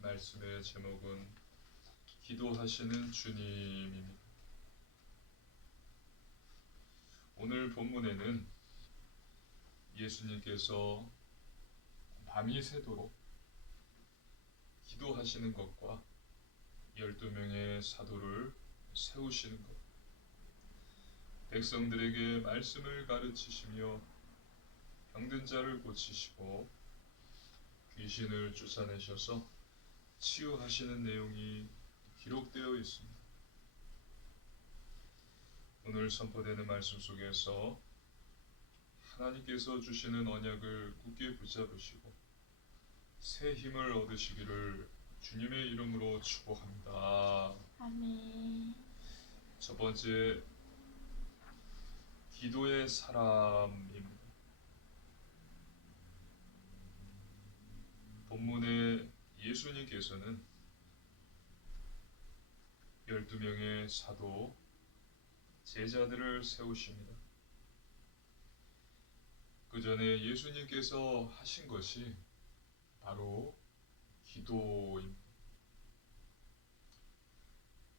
말씀의 제목은 기도하시는 주님입니다. 오늘 본문에는 예수님께서 밤이 새도록 기도하시는 것과 12명의 사도를 세우시는 것, 백성들에게 말씀을 가르치시며 병든 자를 고치시고 귀신을 쫓아내셔서 치유하시는 내용이 기록되어 있습니다. 오늘 선포되는 말씀 속에서 하나님께서 주시는 언약을 굳게 붙잡으시고 새 힘을 얻으시기를 주님의 이름으로 축복합니다. 아멘. 첫 번째, 기도의 사람입니다. 본문에 예수님께서는 12명의 사도, 제자들을 세우십니다. 그 전에 예수님께서 하신 것이 바로 기도입니다.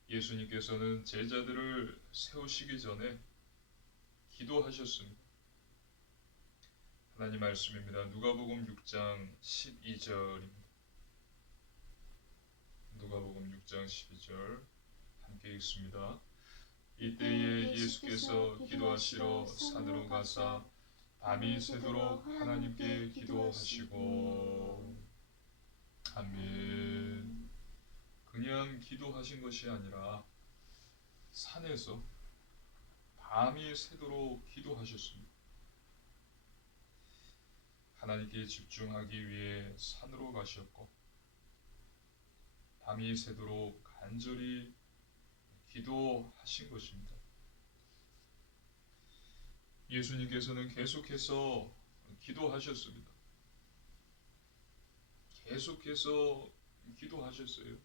예수님께서는 제자들을 세우시기 전에 기도하셨습니다. 하나님 말씀입니다. 누가복음 6장 12절입니다. 누가복음 6장 12절 함께 읽습니다. 이때에 예수께서 기도하시러 산으로 가사 밤이 새도록 하나님께 기도하시고. 아멘. 그냥 기도하신 것이 아니라 산에서 밤이 새도록 기도하셨습니다. 하나님께 집중하기 위해 산으로 가셨고 밤이 새도록 간절히 기도하신 것입니다. 예수님께서는 계속해서 기도하셨습니다. 계속해서 기도하셨어요.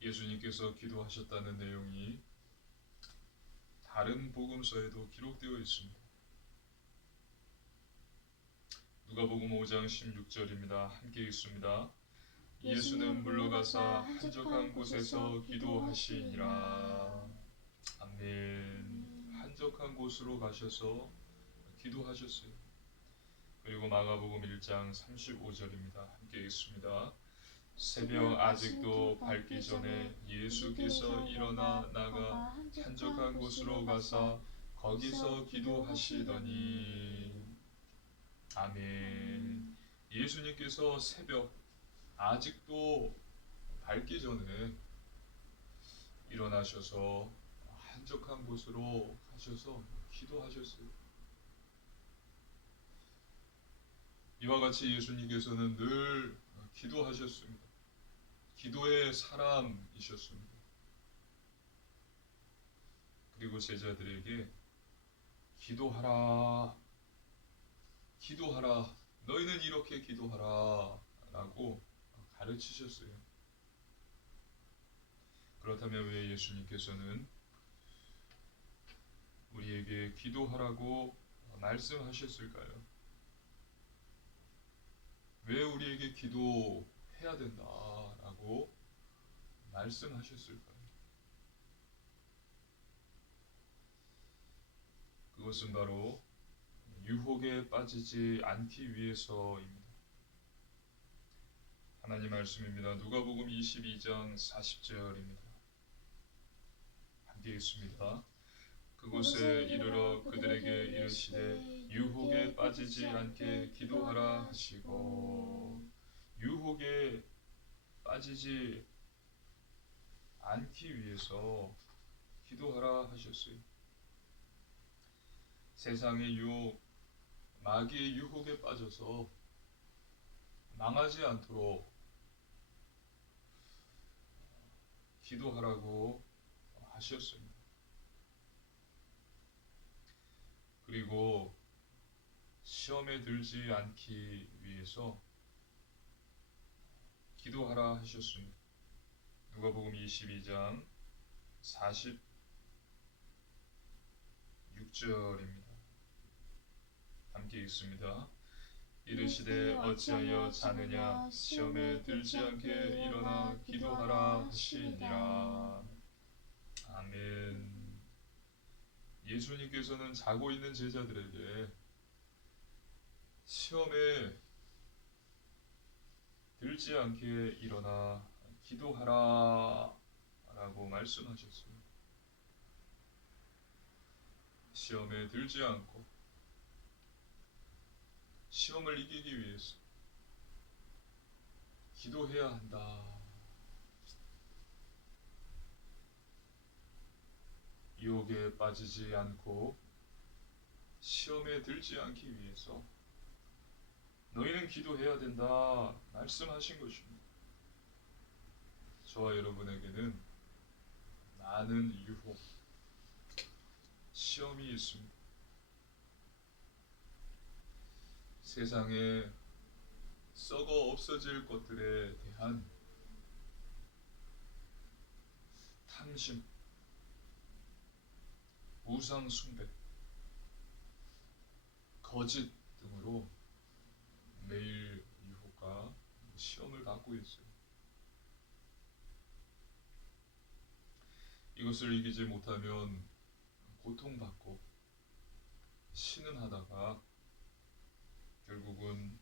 예수님께서 기도하셨다는 내용이 다른 복음서에도 기록되어 있습니다. 누가복음 5장 16절입니다. 함께 읽습니다. 예수는 물러가사 한적한 곳에서 기도하시니라. 아멘. 한적한 곳으로 가셔서 기도하셨어요. 그리고 마가복음 1장 35절입니다. 함께 읽습니다. 새벽 아직도 밝기 전에 예수께서 일어나 나가 한적한 곳으로 가사 거기서 기도하시더니. 아멘. 예수님께서 새벽 아직도 밝기 전에 일어나셔서 한적한 곳으로 가셔서 기도하셨어요. 이와 같이 예수님께서는 늘 기도하셨습니다. 기도의 사람이셨습니다. 그리고 제자들에게 기도하라, 기도하라, 너희는 이렇게 기도하라 라고 가르치셨어요. 그렇다면 왜 예수님께서는 우리에게 기도하라고 말씀하셨을까요? 왜 우리에게 기도해야 된다라고 말씀하셨을까요? 그것은 바로 유혹에 빠지지 않기 위해서입니다. 하나님 말씀입니다. 누가복음 22장 40절입니다. 함께 읽습니다. 그곳에 이르러 그들에게 이르시되 유혹에 빠지지 않게 기도하라 하시고. 유혹에 빠지지 않기 위해서 기도하라 하셨어요. 세상의 유혹, 마귀의 유혹에 빠져서 망하지 않도록 기도하라고 하셨습니다. 그리고 시험에 들지 않기 위해서 기도하라 하셨습니다. 누가복음 22장 46절입니다. 함께 읽습니다. 이르시되 어찌하여 자느냐 시험에 들지 않게 일어나 기도하라 하시니라. 아멘. 예수님께서는 자고 있는 제자들에게 시험에 들지 않게 일어나 기도하라 라고 말씀하셨어요. 시험에 들지 않고 시험을 이기기 위해서 기도해야 한다. 유혹에 빠지지 않고 시험에 들지 않기 위해서 너희는 기도해야 된다 말씀하신 것입니다. 저와 여러분에게는 많은 유혹, 시험이 있습니다. 세상에 썩어 없어질 것들에 대한 탐심, 우상 숭배, 거짓 등으로 매일 유혹과 시험을 받고 있어요. 이것을 이기지 못하면 고통받고 신음하다가 결국은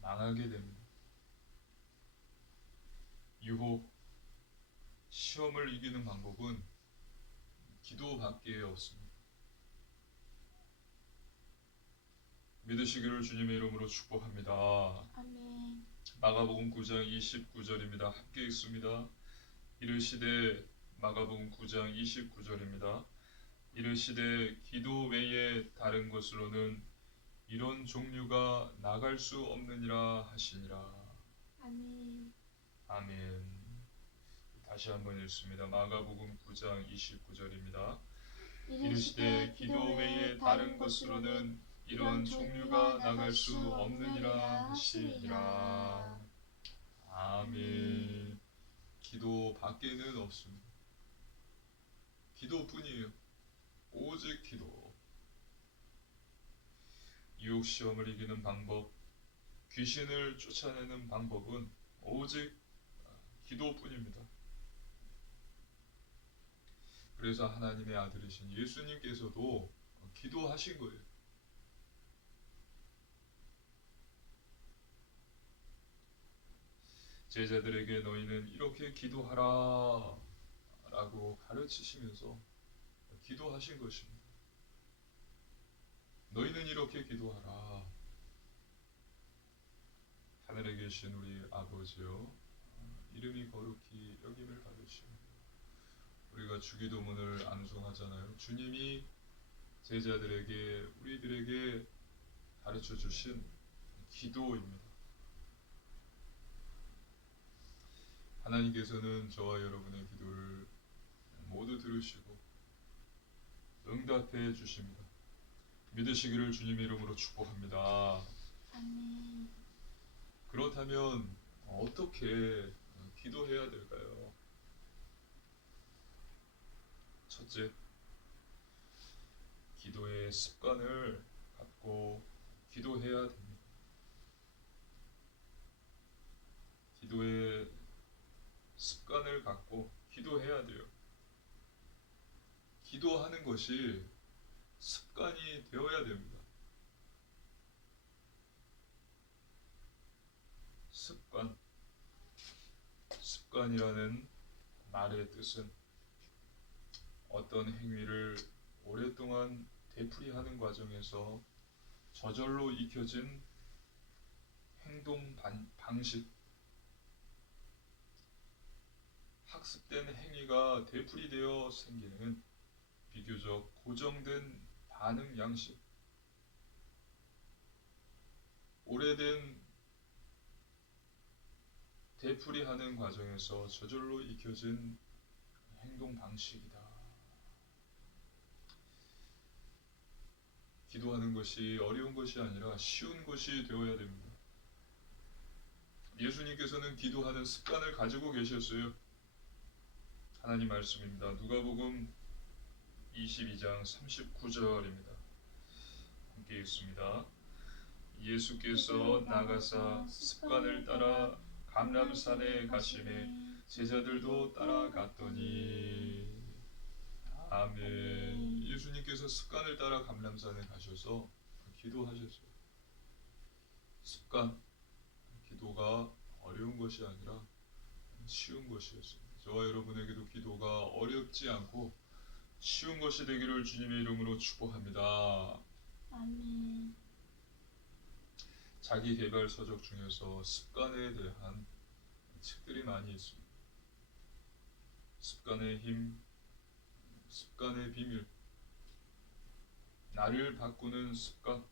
망하게 됩니다. 유혹, 시험을 이기는 방법은 기도밖에 없습니다. 믿으시기를 주님의 이름으로 축복합니다. 아멘. 마가복음 9장 29절입니다. 함께 읽습니다. 이르시되 마가복음 9장 29절입니다. 이르시되 기도 외에 다른 것으로는 이런 종류가 나갈 수 없느니라 하시니라. 아멘. 아멘. 다시 한번 읽습니다. 마가복음 9장 29절입니다. 이르시되 기도 외에 다른 것으로는 이런 종류가 나갈 수 없느니라 하시니라. 아멘. 기도 밖에는 없습니다. 기도뿐이에요. 오직 기도. 유혹 시험을 이기는 방법, 귀신을 쫓아내는 방법은 오직 기도뿐입니다. 그래서 하나님의 아들이신 예수님께서도 기도하신 거예요. 제자들에게 너희는 이렇게 기도하라 라고 가르치시면서 기도하신 것입니다. 너희는 이렇게 기도하라. 하늘에 계신 우리 아버지여, 이름이 거룩히 여김을 받으시오. 우리가 주기도문을 암송하잖아요. 주님이 제자들에게, 우리들에게 가르쳐 주신 기도입니다. 하나님께서는 저와 여러분의 기도를 모두 들으시고 응답해 주십니다. 믿으시기를 주님의 이름으로 축복합니다. 아멘. 그렇다면 어떻게 기도해야 될까요? 첫째, 기도의 습관을 갖고 기도해야 됩니다. 기도의 습관을 갖고 기도해야 돼요. 기도하는 것이 습관이 되어야 됩니다. 습관. 습관이라는 말의 뜻은 어떤 행위를 오랫동안 되풀이하는 과정에서 저절로 익혀진 행동 방식, 학습된 행위가 되풀이되어 생기는 비교적 고정된 반응 양식, 오래된 되풀이하는 과정에서 저절로 익혀진 행동 방식이다. 기도하는 것이 어려운 것이 아니라 쉬운 것이 되어야 됩니다. 예수님께서는 기도하는 습관을 가지고 계셨어요. 하나님 말씀입니다. 누가복음 22장 39절입니다. 함께 읽습니다. 예수께서 나가사 습관을 따라 감람산에 가심에 제자들도 따라갔더니 아멘. 예수님께서 습관을 따라 감람산에 가셔서 기도하셨어요. 습관, 기도가 어려운 것이 아니라 쉬운 것이었습니다. 저와 여러분에게도 기도가 어렵지 않고 쉬운 것이 되기를 주님의 이름으로 축복합니다. 아멘. 자기 개발 서적 중에서 습관에 대한 책들이 많이 있습니다. 습관의 힘, 습관의 비밀, 나를 바꾸는 습관,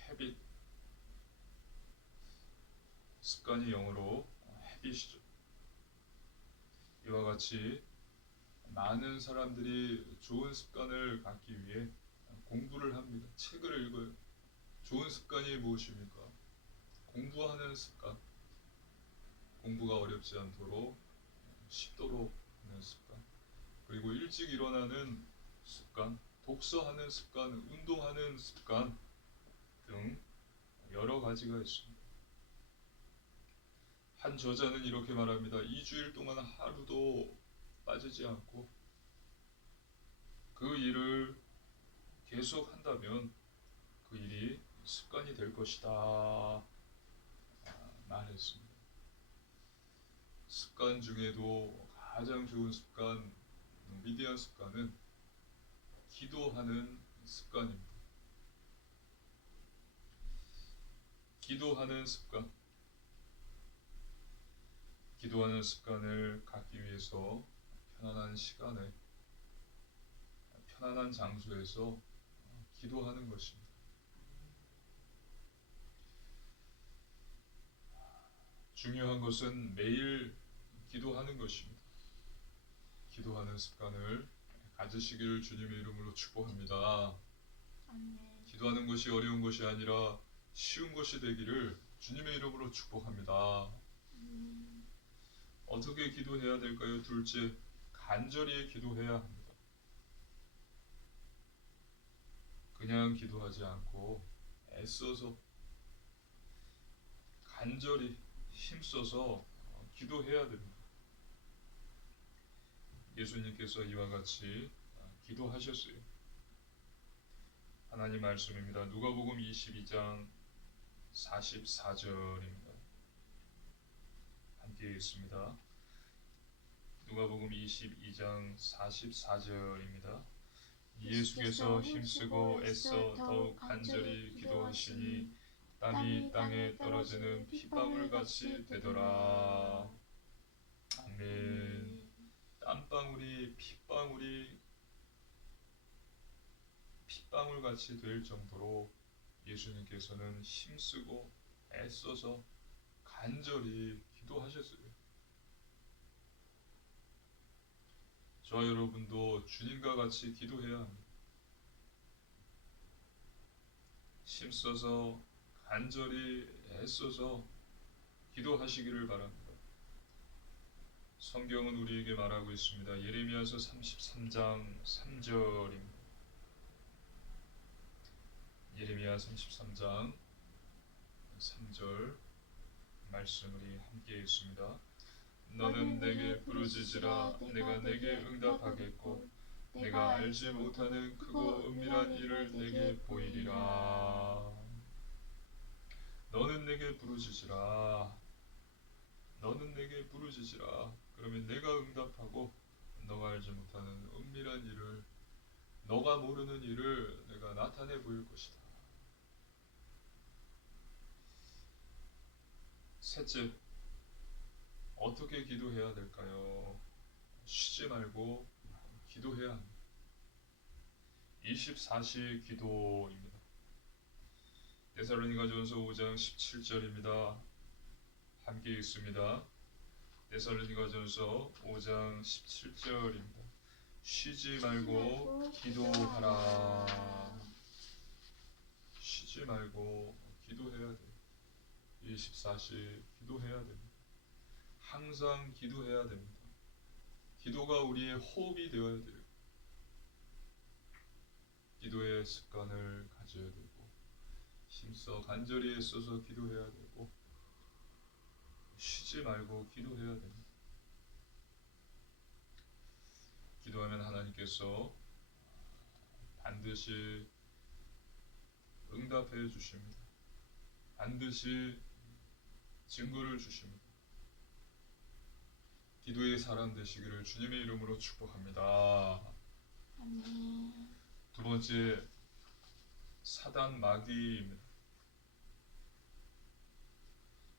헤빗, 습관이 영어로 헤빗이죠. 이와 같이 많은 사람들이 좋은 습관을 갖기 위해 공부를 합니다. 책을 읽어요. 좋은 습관이 무엇입니까? 공부하는 습관, 공부가 어렵지 않도록 쉽도록 하는 습관, 그리고 일찍 일어나는 습관, 독서하는 습관, 운동하는 습관 등 여러 가지가 있습니다. 한 저자는 이렇게 말합니다. 2주일 동안 하루도 빠지지 않고 그 일을 계속 한다면 그 일이 습관이 될 것이다 말했습니다. 습관 중에도 가장 좋은 습관, 위대한 습관은 기도하는 습관입니다. 기도하는 습관. 기도하는 습관을 갖기 위해서 편안한 시간에 편안한 장소에서 기도하는 것입니다. 중요한 것은 매일 기도하는 것입니다. 기도하는 습관을 가지시기를 주님의 이름으로 축복합니다. 아멘. 기도하는 것이 어려운 것이 아니라 쉬운 것이 되기를 주님의 이름으로 축복합니다. 어떻게 기도해야 될까요? 둘째, 간절히 기도해야 합니다. 그냥 기도하지 않고 애써서 간절히 힘써서 기도해야 됩니다. 예수님께서 이와 같이 기도하셨어요. 하나님 말씀입니다. 누가복음 22장 44절입니다. 함께 읽습니다. 누가복음 22장 44절입니다. 예수께서 힘쓰고 애써 더욱 간절히 기도하시니 땀이 땅에 떨어지는 핏방울같이 되더라. 아멘. 땀방울이 핏방울같이 될 정도로 예수님께서는 힘쓰고 애써서 간절히 기도하셨어요. 저와 여러분도 주님과 같이 기도해야 합니다. 힘써서 간절히 애써서 기도하시기를 바랍니다. 성경은 우리에게 말하고 있습니다. 예레미야서 33장 3절입니다. 예레미야 33장 3절 말씀 우리 함께 읽습니다. 너는 내게 부르짖으라 내가 내게 응답하겠고 내가 알지 못하는 크고 은밀한 일을 내게 보이리라. 너는 내게 부르짖으라. 너는 내게 부르짖으라. 그러면 내가 응답하고 너가 알지 못하는 은밀한 일을, 너가 모르는 일을 내가 나타내 보일 것이다. 셋째, 어떻게 기도해야 될까요? 쉬지 말고 기도해야 합니다. 24시 기도입니다. 데살로니가전서 5장 17절입니다. 함께 읽습니다. 데살로니가전서 5장 17절입니다. 쉬지 말고 기도하라. 쉬지 말고 기도해야 돼요. 24시 기도해야 됩니다. 항상 기도해야 됩니다. 기도가 우리의 호흡이 되어야 돼요. 기도의 습관을 가져야 되고 힘써 간절히 애써서 기도해야 되고 쉬지 말고 기도해야 됩니다. 기도하면 하나님께서 반드시 응답해 주십니다. 반드시 증거를 주십니다. 기도의 사람 되시기를 주님의 이름으로 축복합니다. 아멘. 두 번째, 사단 마귀입니다.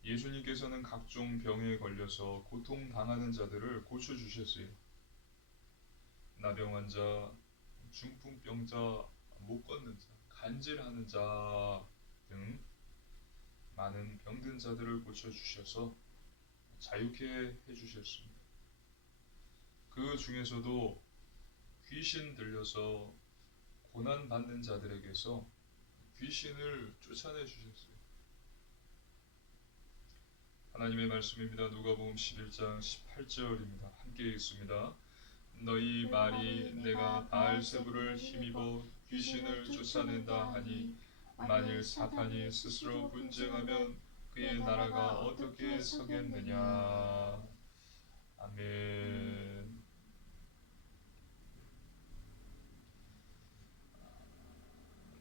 예수님께서는 각종 병에 걸려서 고통당하는 자들을 고쳐주셨어요. 나병 환자, 중풍병자, 못 걷는 자, 간질하는 자 등 많은 병든 자들을 고쳐주셔서 자유케 해주셨습니다. 그 중에서도 귀신 들려서 고난받는 자들에게서 귀신을 쫓아내 주셨어요. 하나님의 말씀입니다. 누가복음 11장 18절입니다. 함께 읽습니다. 너희 말이 내가 바알세불을 힘입어 귀신을 쫓아낸다 하니 만일 사탄이 스스로 분쟁하면 그의 나라가 어떻게 서겠느냐. 아멘.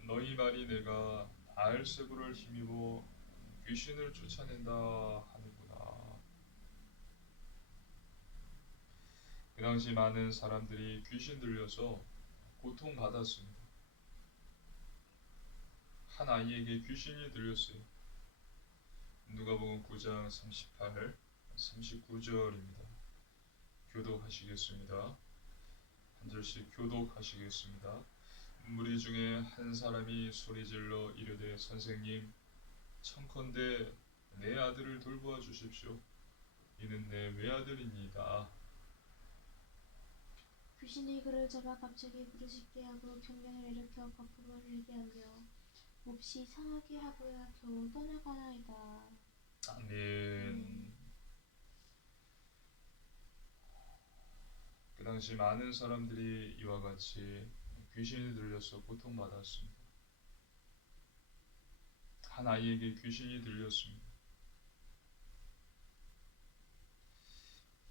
너희 말이 내가 바알세불을 힘입어 귀신을 쫓아낸다 하는구나. 그 당시 많은 사람들이 귀신 들려서 고통받았습니다. 한 아이에게 귀신이 들렸어요. 누가복음 9장 38, 39절입니다. 교독하시겠습니다. 한 절씩 교독하시겠습니다. 무리 중에 한 사람이 소리질러 이르되 선생님, 청컨대 내 아들을 돌보아 주십시오. 이는 내 외아들이니이다. 귀신이 그를 잡아 갑자기 부르짖게 하고 경련을 일으켜 거품을 흘리게 하며 몹시 상하게 하고야 겨우 떠나가나이다. 아멘. 그 당시 많은 사람들이 이와 같이 귀신이 들려서 고통받았습니다. 한 아이에게 귀신이 들렸습니다.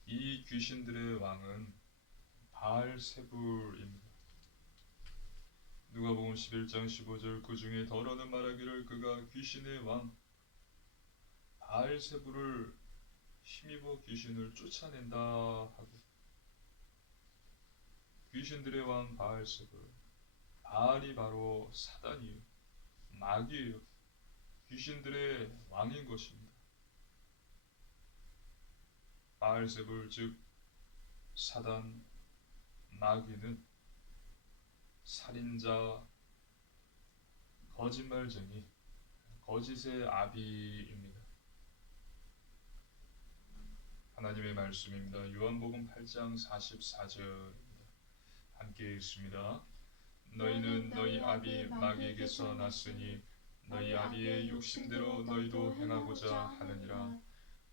이 귀신들의 왕은 바알세불입니다. 누가복음 11장 15절 그 중에 더러는 말하기를 그가 귀신의 왕 바알세불을 힘입어 귀신을 쫓아낸다 하고, 귀신들의 왕 바알세불, 바알이 바로 사단이에요. 마귀예요. 귀신들의 왕인 것입니다. 바알세불 즉 사단, 마귀는 살인자, 거짓말쟁이, 거짓의 아비입니다. 하나님의 말씀입니다. 요한복음 8장 44절입니다. 함께 읽습니다. 너희는 너희 아비 마귀에게서 났으니 너희 아비의 욕심대로 너희도 행하고자 하느니라.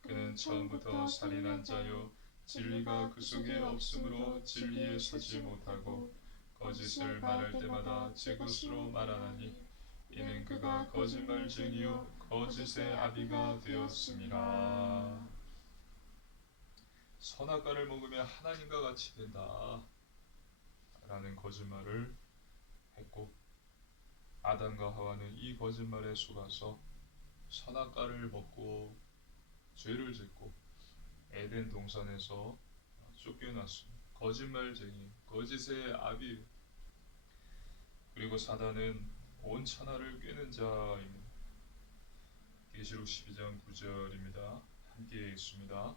그는 처음부터 살인한 자요 진리가 그 속에 없으므로 진리에 서지 못하고 거짓을 말할 때마다 제 것으로 말하나니 이는 그가 거짓말쟁이요 거짓의 아비가 되었음이라. 선악과를 먹으면 하나님과 같이 된다 라는 거짓말을 했고, 아담과 하와는 이 거짓말에 속아서 선악과를 먹고 죄를 짓고 에덴 동산에서 쫓겨났습니다. 거짓말쟁이, 거짓의 아비. 그리고 사단은 온 천하를 꿰는 자입니다. 계시록 12장 9절입니다. 함께 읽습니다.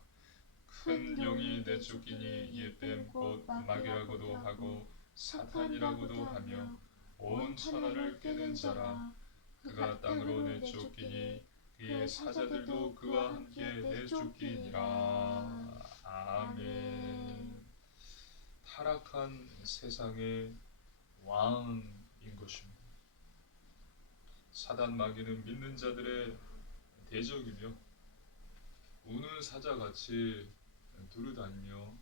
큰 용이 내쫓기니 옛뱀 곧 마귀라고도 하고 사탄이라고도 하며 온 천하를 꿰는 자라. 그가 땅으로 내쫓기니 그의 사자들도 그와 함께 내쫓기니라. 아멘. 타락한 세상의 왕인 것입니다. 사단 마귀는 믿는 자들의 대적이며 우는 사자같이 두루다니며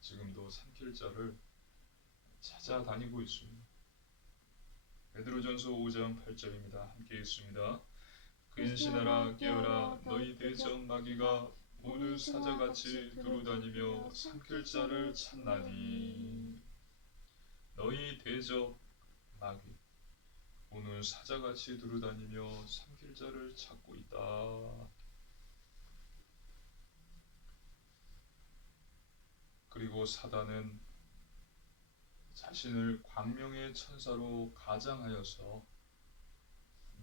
지금도 삼킬 자를 찾아다니고 있습니다. 베드로전서 5장 8절입니다. 함께 읽습니다. 근신하라 깨어라 너희 대적 마귀가 오늘 사자같이 두루다니며 삼킬 자를 찾나니. 너희 대적 마귀 오늘 사자같이 두루다니며 삼킬 자를 찾고 있다. 그리고 사단은 자신을 광명의 천사로 가장하여서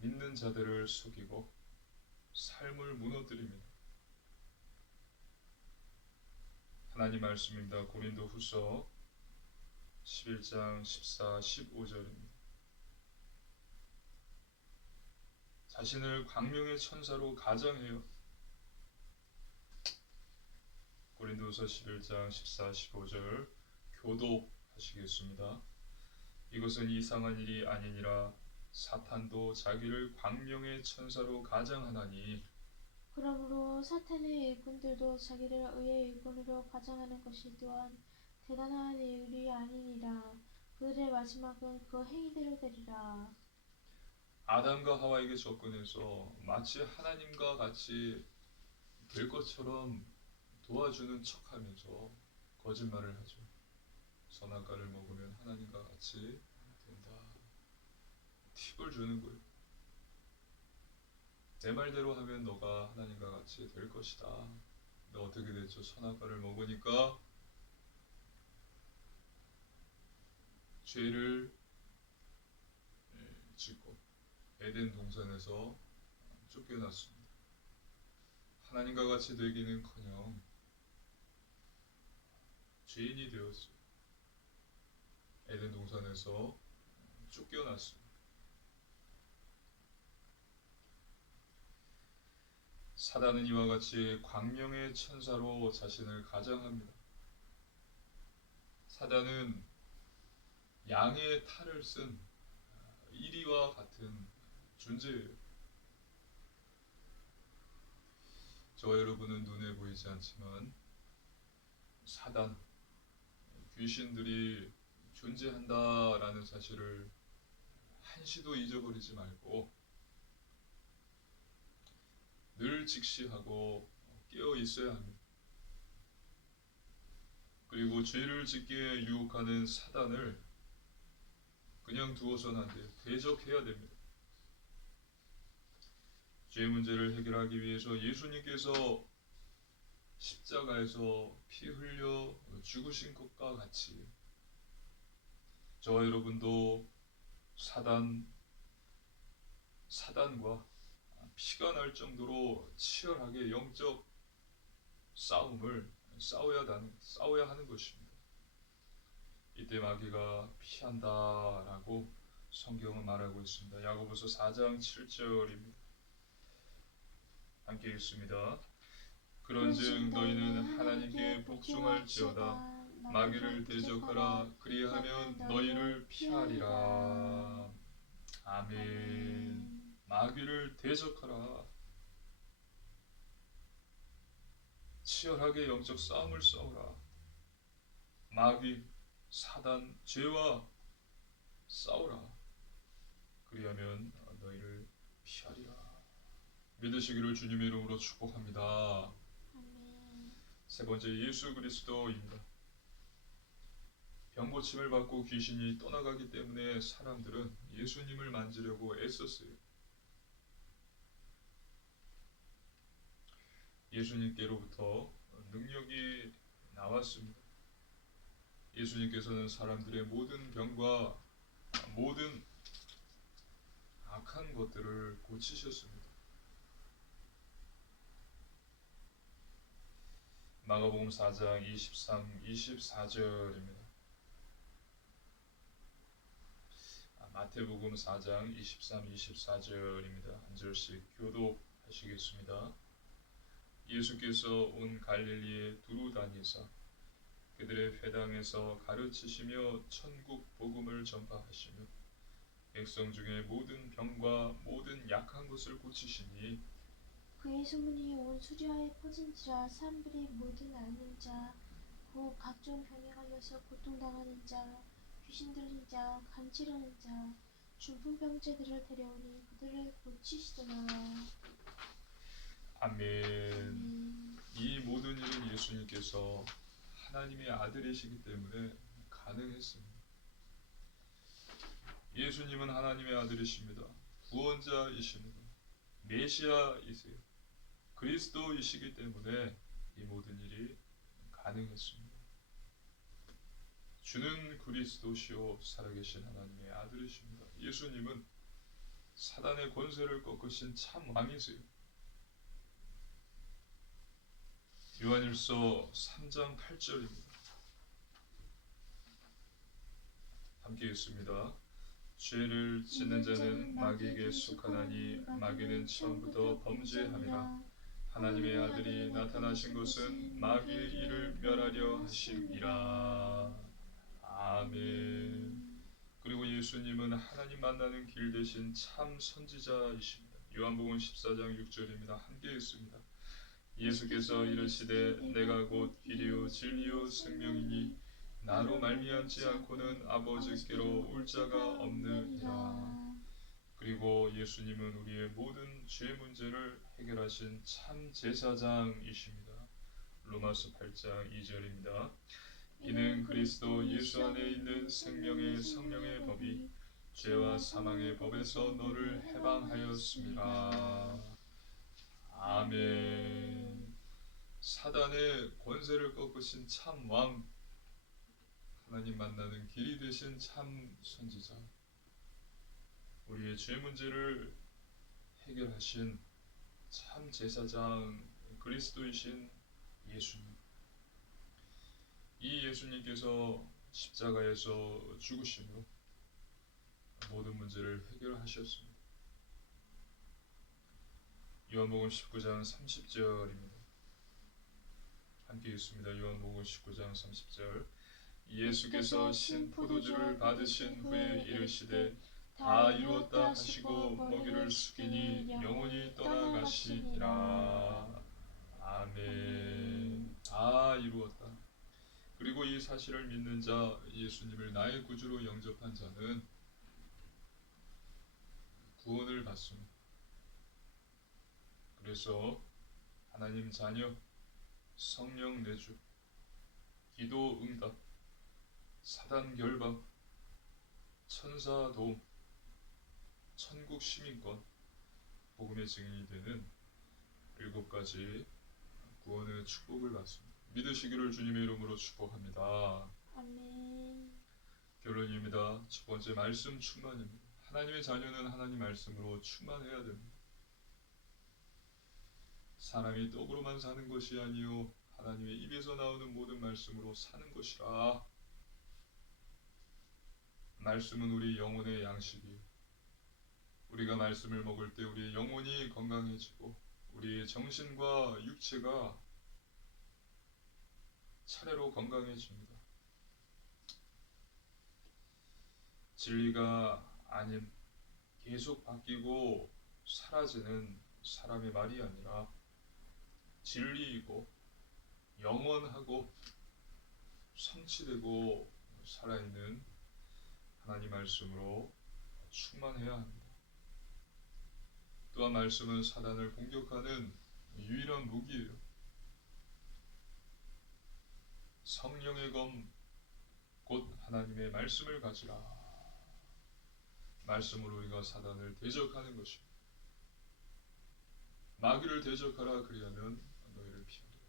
믿는 자들을 속이고 삶을 무너뜨립니다. 하나님 말씀입니다. 고린도후서 11장 14, 15절입니다. 자신을 광명의 천사로 가장해요. 고린도후서 11장 14, 15절 교독하시겠습니다. 이것은 이상한 일이 아니니라. 사탄도 자기를 광명의 천사로 가장하나니. 그러므로 사탄의 일꾼들도 자기를 의의 일꾼으로 가장하는 것이 또한 대단한 일이 아니니라. 그들의 마지막은 그 행위대로 되리라. 아담과 하와에게 접근해서 마치 하나님과 같이 될 것처럼 도와주는 척하면서 거짓말을 하죠. 선악과를 먹으면 하나님과 같이 된다. 팁을 주는 거예요. 내 말대로 하면 너가 하나님과 같이 될 것이다. 근데 어떻게 됐죠? 선악과를 먹으니까 죄를 짓고 에덴 동산에서 쫓겨났습니다. 하나님과 같이 되기는커녕 죄인이 되었어요. 에덴 동산에서 쫓겨났습니다. 사단은 이와 같이 광명의 천사로 자신을 가장합니다. 사단은 양의 탈을 쓴 이리와 같은 존재예요. 저와 여러분은 눈에 보이지 않지만 사단, 귀신들이 존재한다라는 사실을 한시도 잊어버리지 말고 늘 직시하고 깨어 있어야 합니다. 그리고 죄를 짓기에 유혹하는 사단을 그냥 두어서는 안 돼요. 대적해야 됩니다. 죄 문제를 해결하기 위해서 예수님께서 십자가에서 피 흘려 죽으신 것과 같이 저와 여러분도 사단과 피가 날 정도로 치열하게 영적 싸움을 싸워야 하는 것입니다. 이때 마귀가 피한다라고 성경은 말하고 있습니다. 야고보서 4장 7절입니다. 함께 읽습니다. 그런즉 너희는 하나님께 복종할지어다. 마귀를 대적하라. 그리하면 너희를 피하리라. 아멘. 마귀를 대적하라. 치열하게 영적 싸움을 싸우라. 마귀, 사단, 죄와 싸우라. 그리하면 너희를 피하리라. 믿으시기를 주님의 이름으로 축복합니다. 아멘. 세 번째, 예수 그리스도입니다. 병고침을 받고 귀신이 떠나가기 때문에 사람들은 예수님을 만지려고 애썼어요. 예수님께로부터 능력이 나왔습니다. 예수님께서는 사람들의 모든 병과 모든 악한 것들을 고치셨습니다. 마가복음 4장 23, 24절입니다. 마태복음 4장 23, 24절입니다. 한 절씩 교독하시겠습니다. 예수께서 온 갈릴리에 두루 다니사 그들의 회당에서 가르치시며 천국 복음을 전파하시며 백성 중에 모든 병과 모든 약한 것을 고치시니 그의 소문이 온 수리아에 퍼진지라. 사람들이 모든 앓는 자, 곧 각종 병에 걸려서 고통당하는 자, 귀신 들린 자, 간치려는 자, 중풍병자들을 데려오니 그들을 고치시더라. 아멘. 이 모든 일은 예수님께서 하나님의 아들이시기 때문에 가능했습니다. 예수님은 하나님의 아들이십니다. 구원자이십니다. 메시아이세요. 그리스도이시기 때문에 이 모든 일이 가능했습니다. 주는 그리스도시요 살아계신 하나님의 아들이십니다. 예수님은 사단의 권세를 꺾으신 참 왕이세요. 요한일서 3장 8절입니다. 함께 읽습니다. 죄를 짓는 자는 마귀에게 속하나니 마귀는 처음부터 범죄함이라. 하나님의 아들이 나타나신 것은 마귀의 일을 멸하려 하심이라. 아멘. 그리고 예수님은 하나님 만나는 길 대신 참 선지자이십니다. 요한복음 14장 6절입니다. 함께 읽습니다. 예수께서 이르시되 내가 곧 길이요 진리요 생명이니 나로 말미암지 않고는 아버지께로 올 자가 없느니라. 그리고 예수님은 우리의 모든 죄 문제를 해결하신 참 제사장이십니다. 로마서 8장 2절입니다. 이는 그리스도 예수 안에 있는 생명의 성령의 법이 죄와 사망의 법에서 너를 해방하였습니다. 아멘. 사단의 권세를 꺾으신 참 왕, 하나님 만나는 길이 되신 참 선지자, 우리의 죄 문제를 해결하신 참 제사장 그리스도이신 예수님. 이 예수님께서 십자가에서 죽으심으로 모든 문제를 해결하셨습니다. 요한복음 19장 30절입니다. 함께 읽습니다. 요한복음 19장 30절. 예수께서 신 포도주를 받으신 후에 이르시되 다 이루었다 하시고 먹이를 숙이니 영혼이 떠나가시니라. 아멘. 다 이루었다. 그리고 이 사실을 믿는 자, 예수님을 나의 구주로 영접한 자는 구원을 받습니다. 그래서 하나님 자녀, 성령 내주, 기도 응답, 사단 결박, 천사 도움, 천국 시민권, 복음의 증인이 되는 7가지 구원의 축복을 받습니다. 믿으시기를 주님의 이름으로 축복합니다. 아멘. 결론입니다. 첫 번째, 말씀 충만입니다. 하나님의 자녀는 하나님 말씀으로 충만해야 됩니다. 사람이 떡으로만 사는 것이 아니요 하나님의 입에서 나오는 모든 말씀으로 사는 것이라. 말씀은 우리 영혼의 양식이에요. 우리가 말씀을 먹을 때 우리의 영혼이 건강해지고 우리의 정신과 육체가 차례로 건강해집니다. 진리가 아님 계속 바뀌고 사라지는 사람의 말이 아니라 진리이고 영원하고 성취되고 살아있는 하나님 말씀으로 충만해야 합니다. 또한 말씀은 사단을 공격하는 유일한 무기예요. 성령의 검 곧 하나님의 말씀을 가지라. 말씀으로 우리가 사단을 대적하는 것입니다. 마귀를 대적하라, 그리하면 너희를 피하리라.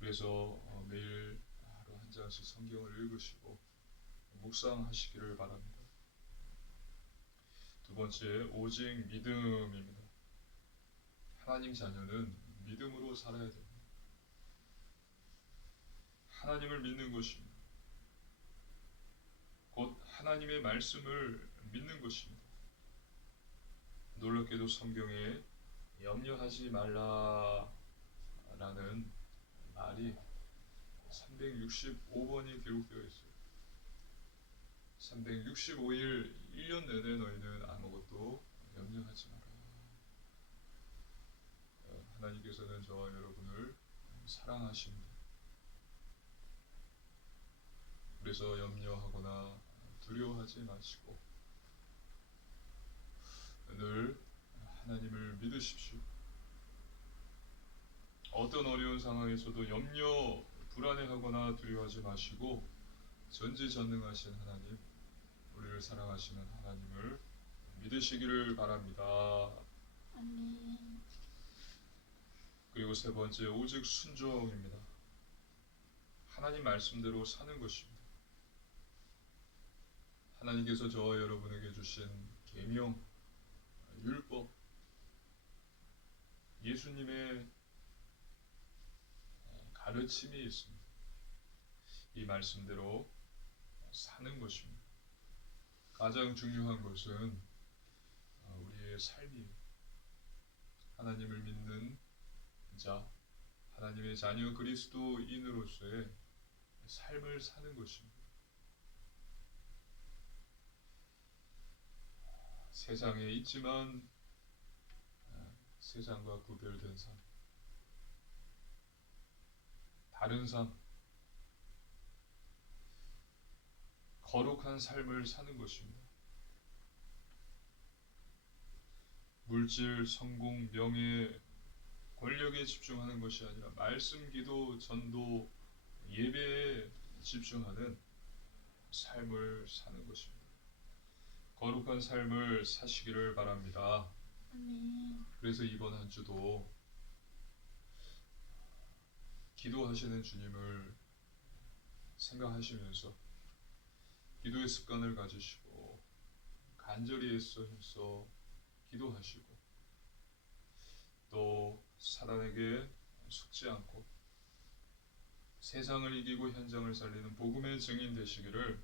그래서 매일 하루 한 장씩 성경을 읽으시고 묵상하시기를 바랍니다. 두 번째, 오직 믿음입니다. 하나님 자녀는 믿음으로 살아야 됩니다. 하나님을 믿는 것입니다. 곧 하나님의 말씀을 믿는 것입니다. 놀랍게도 성경에 염려하지 말라라는 말이 365번이 기록되어 있어요. 365일 1년 내내 너희는 아무것도 염려하지 마라. 하나님께서는 저와 여러분을 사랑하십니다. 그래서 염려하거나 두려워하지 마시고 늘 하나님을 믿으십시오. 어떤 어려운 상황에서도 염려, 불안해하거나 두려워하지 마시고 전지전능하신 하나님, 우리를 사랑하시는 하나님을 믿으시기를 바랍니다. 아멘. 그리고 세 번째, 오직 순종입니다. 하나님 말씀대로 사는 것입니다. 하나님께서 저와 여러분에게 주신 계명, 율법, 예수님의 가르침이 있습니다. 이 말씀대로 사는 것입니다. 가장 중요한 것은 우리의 삶이에요. 하나님을 믿는 자, 하나님의 자녀 그리스도인으로서의 삶을 사는 것입니다. 세상에 있지만 세상과 구별된 삶, 다른 삶, 거룩한 삶을 사는 것입니다. 물질, 성공, 명예, 권력에 집중하는 것이 아니라 말씀, 기도, 전도, 예배에 집중하는 삶을 사는 것입니다. 거룩한 삶을 사시기를 바랍니다. 아멘. 그래서 이번 한 주도 기도하시는 주님을 생각하시면서 기도의 습관을 가지시고 간절히 애써 힘써 기도하시고 또 사단에게 속지 않고 세상을 이기고 현장을 살리는 복음의 증인 되시기를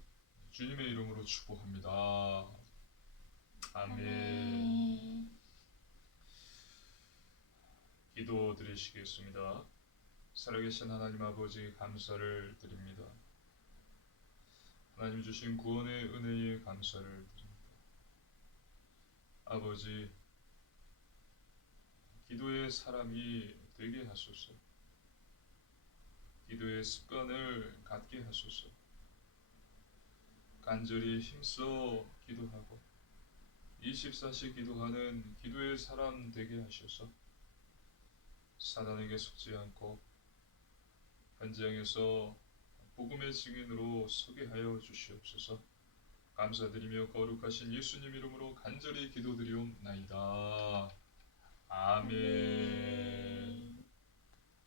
주님의 이름으로 축복합니다. 아멘. 기도 드리시겠습니다. 살아계신 하나님 아버지 감사를 드립니다. 하나님 주신 구원의 은혜에 감사를 드립니다. 아버지, 기도의 사람이 되게 하소서. 기도의 습관을 갖게 하소서. 간절히 힘써 기도하고 24시 기도하는 기도의 사람 되게 하셔서 사단에게 속지 않고 현장에서 복음의 증인으로 서게 하여 주시옵소서. 감사드리며 거룩하신 예수님 이름으로 간절히 기도드리옵나이다. 아멘.